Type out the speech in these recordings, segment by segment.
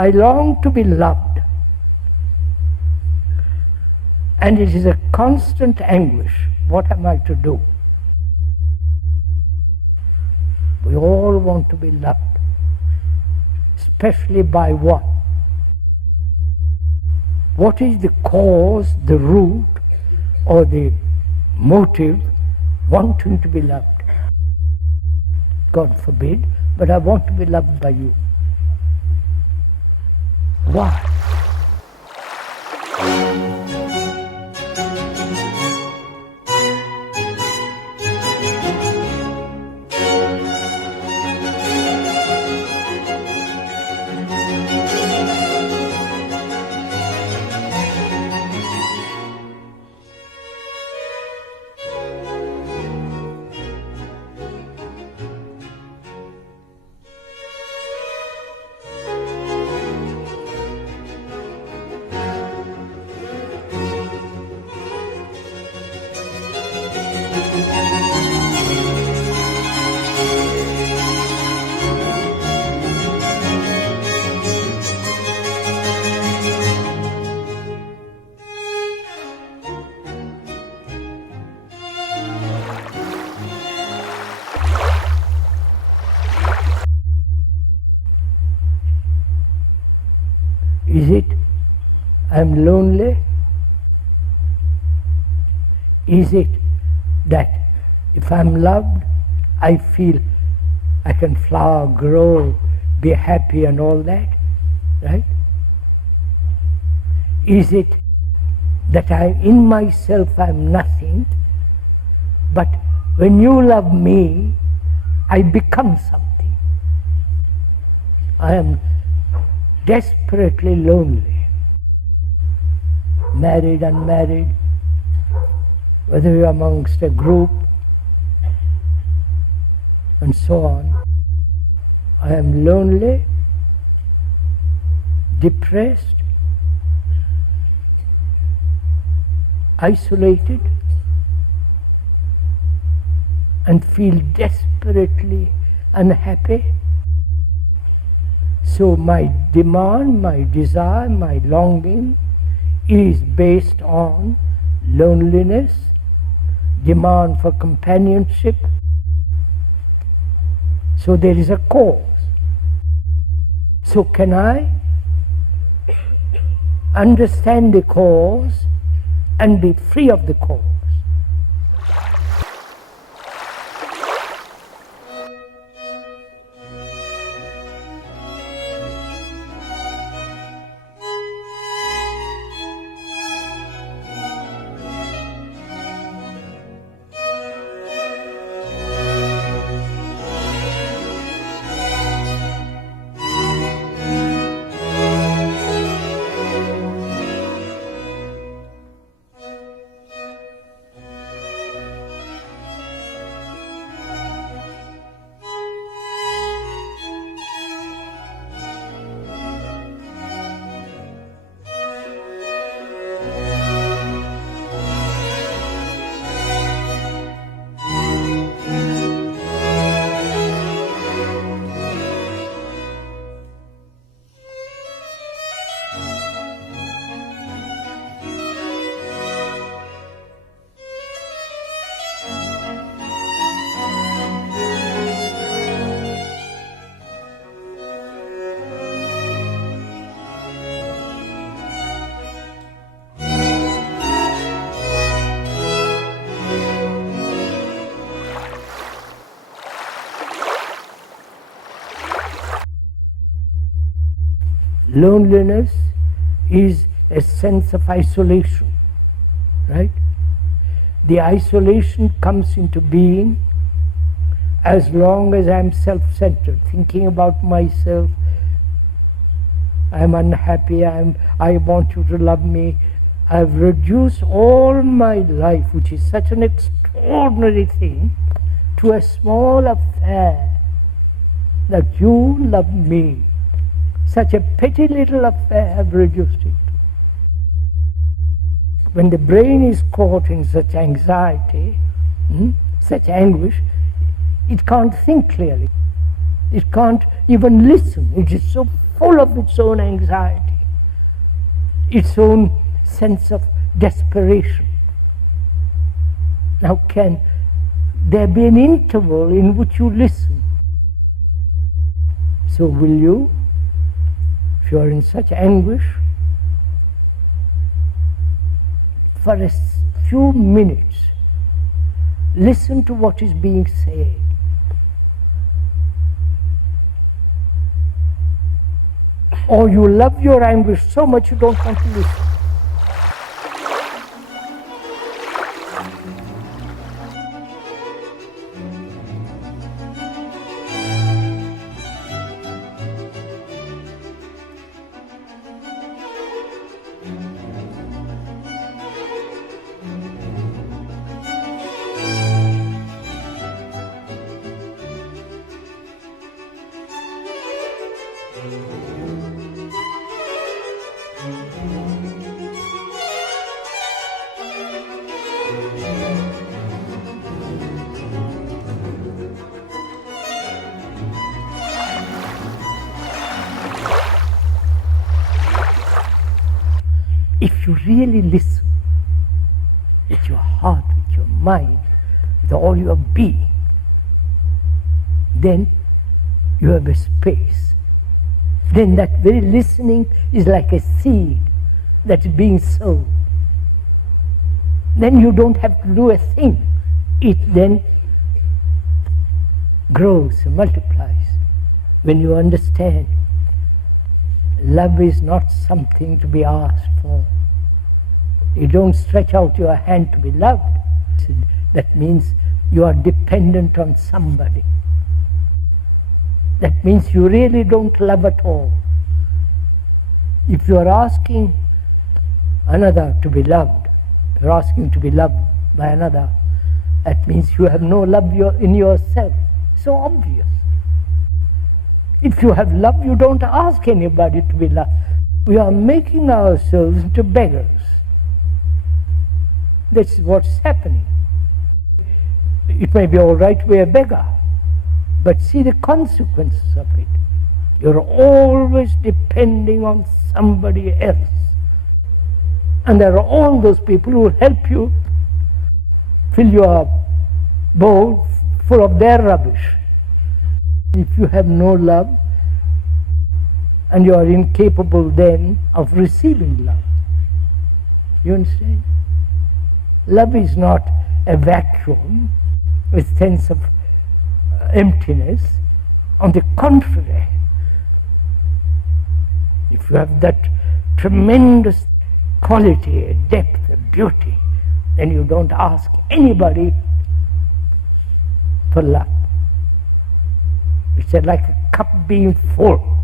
I long to be loved. And it is a constant anguish. What am I to do? We all want to be loved, especially by what? What is the cause, the root, or the motive wanting to be loved? God forbid, but I want to be loved by you. Why? Is it I'm lonely? Is it that if I'm loved, I feel I can flower, grow, be happy and all that? Right? Is it that in myself I'm nothing, but when you love me, I become something? I am desperately lonely, married, unmarried, whether you're amongst a group, and so on. I am lonely, depressed, isolated, and feel desperately unhappy. So my demand, my desire, my longing is based on loneliness, demand for companionship. So there is a cause. So can I understand the cause and be free of the cause? Loneliness is a sense of isolation, right? The isolation comes into being as long as I'm self-centered, thinking about myself. I'm unhappy, I want you to love me. I've reduced all my life, which is such an extraordinary thing, to a small affair, that you love me. Such a petty little affair I've reduced it to. When the brain is caught in such anxiety, such anguish, it can't think clearly. It can't even listen. It is so full of its own anxiety, its own sense of desperation. Now, can there be an interval in which you listen? So will you, if you are in such anguish, for a few minutes, listen to what is being said. Or you love your anguish so much you don't want to listen. If you really listen with your heart, with your mind, with all your being, then you have a space. Then that very listening is like a seed that is being sown. Then you don't have to do a thing. It then grows and multiplies. When you understand, love is not something to be asked for. You don't stretch out your hand to be loved. That means you are dependent on somebody. That means you really don't love at all. If you are asking another to be loved, you're asking to be loved by another, that means you have no love in yourself. So obvious. If you have love, you don't ask anybody to be loved. We are making ourselves into beggars. That's what's happening. It may be all right to be a beggar, but see the consequences of it. You're always depending on somebody else. And there are all those people who will help you fill your bowl full of their rubbish. If you have no love, and you are incapable then of receiving love. You understand? Love is not a vacuum with sense of emptiness. On the contrary, if you have that tremendous quality, a depth, a beauty, then you don't ask anybody for love. It's like a cup being full.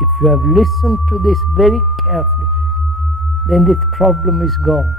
If you have listened to this very carefully, then this problem is gone.